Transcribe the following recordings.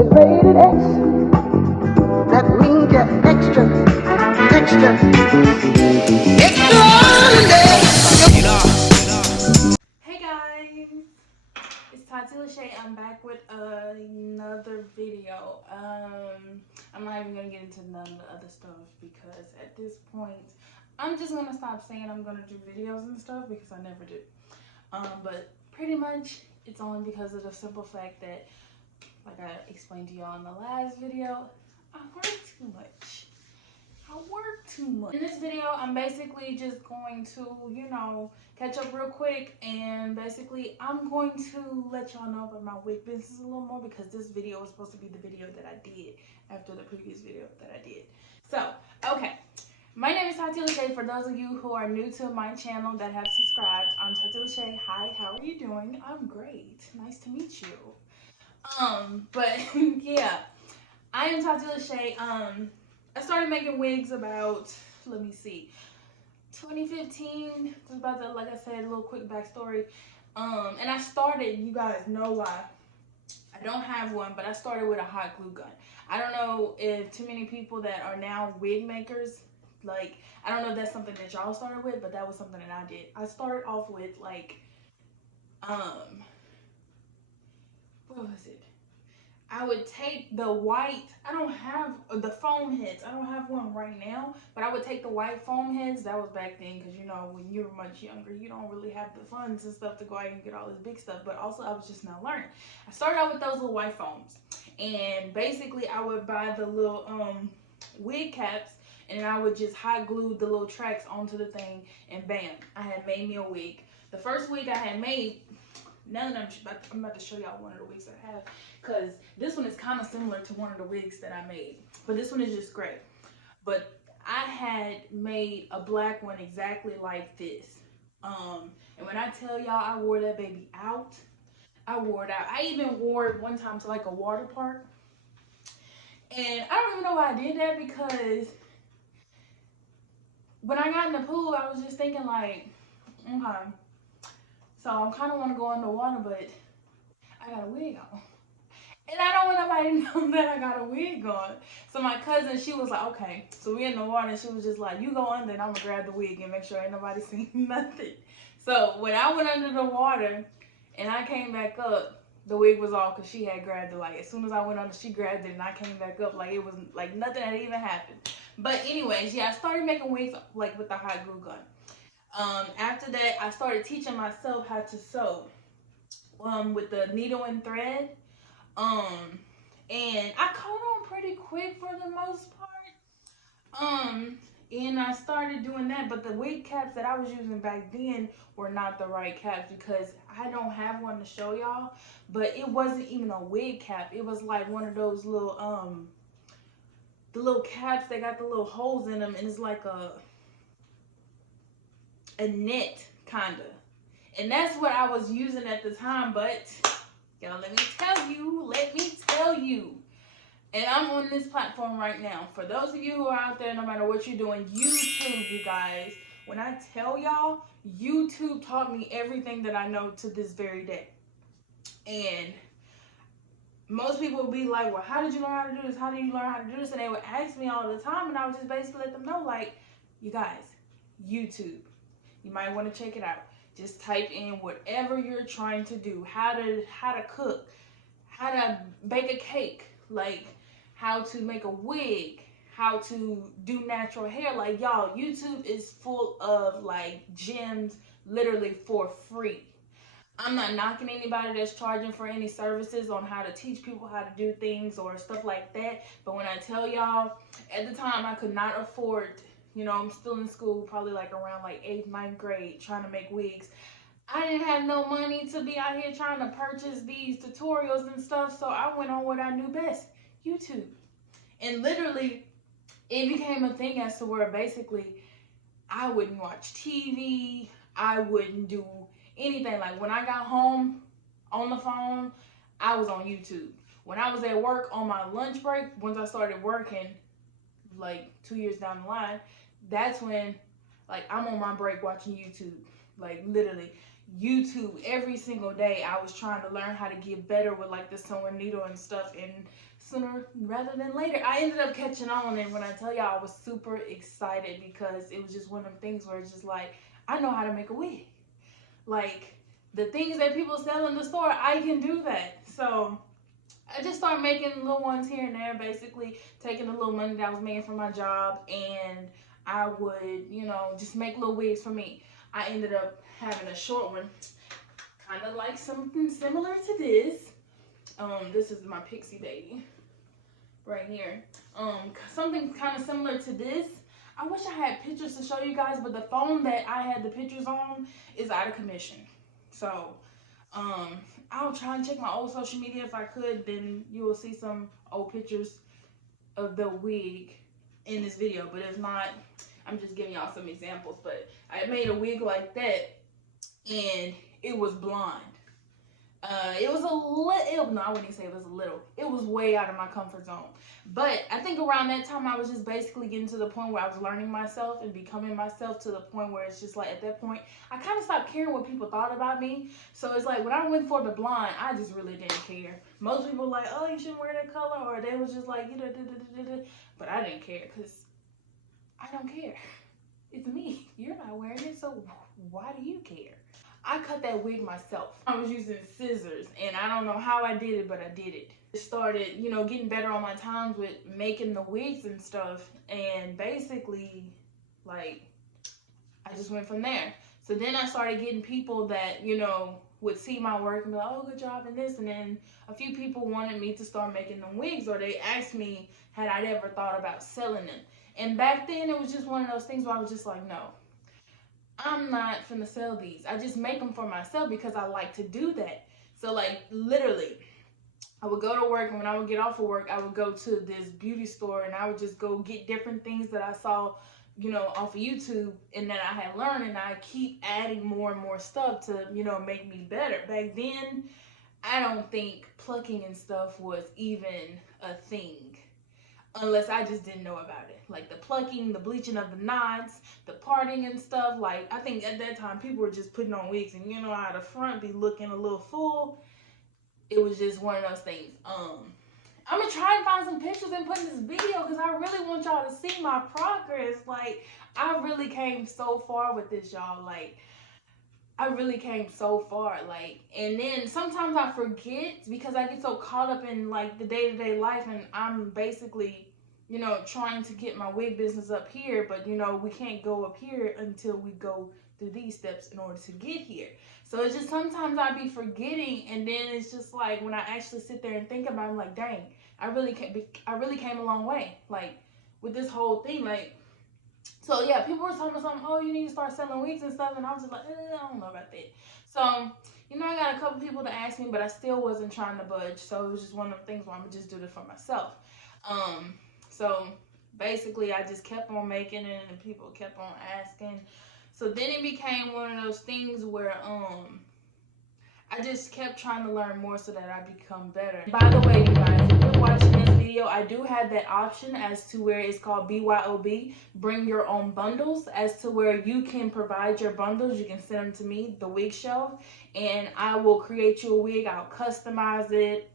is rated X. That means you're extra, extraordinary. Hey guys, it's Tati Lachey. I'm back with another video. I'm not even gonna get into none of the other stuff because at this point, I'm just gonna stop saying I'm gonna do videos and stuff because I never do. But pretty much it's only because of the simple fact that, like I explained to y'all in the last video, I work too much. In this video, I'm basically just going to, catch up real quick, and basically I'm going to let y'all know about my wig business a little more because this video was supposed to be the video that I did after the previous video that I did. So, okay. My name is Tati Lachey. For those of you who are new to my channel that have subscribed, I'm Tati Lachey. Hi, how are you doing? I'm great. Nice to meet you. But yeah, I am Tati Lachey. I started making wigs about, let me see, 2015. Just about to, like I said, a little quick backstory. And I started, you guys know why. I don't have one, but I started with a hot glue gun. I don't know if too many people that are now wig makers, like, I don't know if that's something that y'all started with, but that was something that I did. I started off with, like, what was it? I would take the white, I don't have the foam heads. I don't have one right now, but I would take the white foam heads. That was back then because, when you were much younger, you don't really have the funds and stuff to go out and get all this big stuff. But also, I was just now learning. I started out with those little white foams. And basically, I would buy the little wig caps, and I would just hot glue the little tracks onto the thing, and bam, I had made me a wig. The first wig I had made, I'm about to show y'all one of the wigs I have, because this one is kind of similar to one of the wigs that I made, but this one is just gray. But I had made a black one exactly like this. And when I tell y'all I wore that baby out, I wore it out. I even wore it one time to like a water park. And I don't even know why I did that, because when I got in the pool, I was just thinking like, okay, so I kind of want to go in the water, but I got a wig on. And I don't want nobody to know that I got a wig on. So my cousin, she was like, okay. So we in the water, and she was just like, you go under and I'm going to grab the wig and make sure ain't nobody see nothing. So when I went under the water and I came back up, the wig was off because she had grabbed it. Like, as soon as I went under, she grabbed it and I came back up like it was like nothing had even happened. But anyways, yeah, I started making wigs like with the hot glue gun. After that, I started teaching myself how to sew with the needle and thread. And I caught on pretty quick for the most part. And I started doing that, but the wig caps that I was using back then were not the right caps, because I don't have one to show y'all, but it wasn't even a wig cap. It was like one of those little, the little caps that got the little holes in them, and it's like a net, kinda. And that's what I was using at the time, but y'all, let me tell you, and I'm on this platform right now. For those of you who are out there, no matter what you're doing, YouTube, you guys, when I tell y'all, YouTube taught me everything that I know to this very day. And most people would be like, well, how did you learn how to do this? How did you learn how to do this? And they would ask me all the time, and I would just basically let them know, like, you guys, YouTube, you might want to check it out. Just type in whatever you're trying to do, how to cook, how to bake a cake, like how to make a wig, how to do natural hair. Like, y'all, YouTube is full of like gems literally for free. I'm not knocking anybody that's charging for any services on how to teach people how to do things or stuff like that. But when I tell y'all, at the time I could not afford, I'm still in school, probably like around like 8th, 9th grade, trying to make wigs. I didn't have no money to be out here trying to purchase these tutorials and stuff, so I went on what I knew best, YouTube. And literally, it became a thing as to where basically I wouldn't watch TV, I wouldn't do anything. Like, when I got home on the phone, I was on YouTube. When I was at work on my lunch break, once I started working, like 2 years down the line, that's when, like, I'm on my break watching YouTube. Like, literally, YouTube every single day. I was trying to learn how to get better with like the sewing needle and stuff, and sooner rather than later I ended up catching on. And when I tell y'all, I was super excited because it was just one of them things where it's just like, I know how to make a wig. Like the things that people sell in the store, I can do that. So I just started making little ones here and there, basically taking the little money that I was making from my job, and I would, you know, just make little wigs for me. I ended up having a short one, kind of like something similar to this. This is my pixie baby right here. Something kind of similar to this. I wish I had pictures to show you guys, but the phone that I had the pictures on is out of commission. So, I'll try and check my old social media if I could. Then you will see some old pictures of the wig in this video. But if not, I'm just giving y'all some examples. But I made a wig like that, and it was blonde. It was a little, no, I wouldn't say it was a little. It was way out of my comfort zone. But I think around that time, I was just basically getting to the point where I was learning myself and becoming myself, to the point where it's just like, at that point, I kind of stopped caring what people thought about me. So it's like, when I went for the blonde, I just really didn't care. Most people were like, oh, you shouldn't wear that color, or they was just like, you know, but I didn't care, because I don't care. It's me. You're not wearing it, so why do you care? I cut that wig myself. I was using scissors, and I don't know how I did it, but I did it. I started, you know, getting better on my times with making the wigs and stuff, and basically, like, I just went from there. So then I started getting people that, you know, would see my work and be like, oh, good job and this, and then a few people wanted me to start making them wigs, or they asked me had I ever thought about selling them. And back then, it was just one of those things where I was just like, no, I'm not finna sell these. I just make them for myself because I like to do that. So like literally, I would go to work, and when I would get off of work, I would go to this beauty store, and I would just go get different things that I saw, you know, off of YouTube, and that I had learned, and I keep adding more and more stuff to, you know, make me better. Back then, I don't think plucking and stuff was even a thing, unless I just didn't know about it. Like the plucking, the bleaching of the knots, the parting and stuff. Like, I think at that time people were just putting on wigs, and you know how the front be looking a little full. It was just one of those things. I'm gonna try and find some pictures and put in this video, because I really want y'all to see my progress. Like, I really came so far with this, y'all. Like, I really came so far. Like, and then sometimes I forget because I get so caught up in like the day-to-day life, and I'm basically, you know, trying to get my wig business up here, but you know, we can't go up here until we go through these steps in order to get here. So it's just sometimes I be forgetting, and then it's just like when I actually sit there and think about it, I'm like, dang, I really came a long way, like with this whole thing. Like, so yeah, people were telling me something, oh, you need to start selling wigs and stuff, and I was just like, I don't know about that. So, you know, I got a couple people to ask me, but I still wasn't trying to budge. So it was just one of the things where I'm gonna just do this for myself. So basically I just kept on making it, and people kept on asking. So then it became one of those things where I just kept trying to learn more so that I become better. By the way, you guys, if you're watching this video, I do have that option as to where it's called BYOB, bring your own bundles, as to where you can provide your bundles. You can send them to me, the wig shelf, and I will create you a wig. I'll customize it,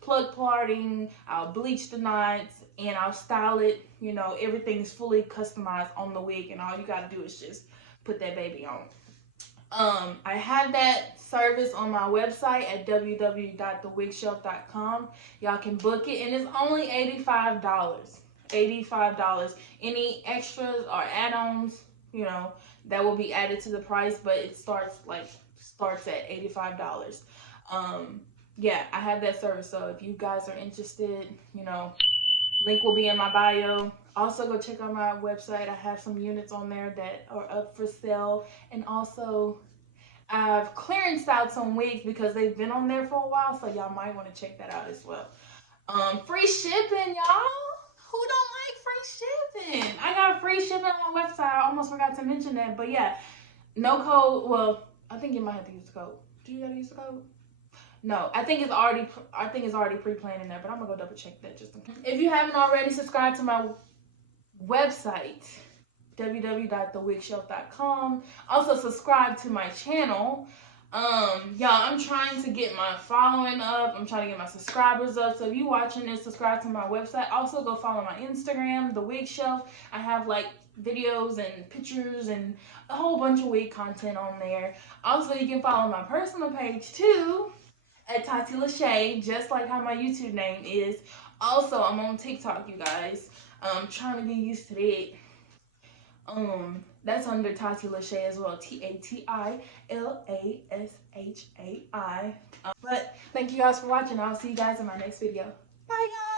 plug parting, I'll bleach the knots, and I'll style it. You know, everything's fully customized on the wig, and all you gotta do is just put that baby on. I have that service on my website at www.thewigshelf.com. Y'all can book it, and it's only $85. $85. Any extras or add-ons, you know, that will be added to the price, but it starts at $85. Yeah, I have that service. So if you guys are interested, you know, link will be in my bio. Also, go check out my website. I have some units on there that are up for sale. And also, I've clearanced out some wigs because they've been on there for a while. So y'all might want to check that out as well. Free shipping, y'all. Who don't like free shipping? I got free shipping on my website. I almost forgot to mention that. But yeah, no code. Well, I think you might have to use the code. Do you gotta use the code? No, I think it's already pre-planned in there, but I'm gonna go double check that just in case. If you haven't already, subscribed to my website. www.thewigshelf.com. Also subscribe to my channel. Y'all, I'm trying to get my following up. I'm trying to get my subscribers up. So if you watching this, subscribe to my website. Also go follow my Instagram, The Wig Shelf. I have like videos and pictures and a whole bunch of wig content on there. Also, you can follow my personal page too at Tati Lachey, just like how my YouTube name is. Also, I'm on TikTok, you guys. I'm trying to get used to that. That's under Tati Lachey as well. TatiLashai. But thank you guys for watching. I'll see you guys in my next video. Bye, guys.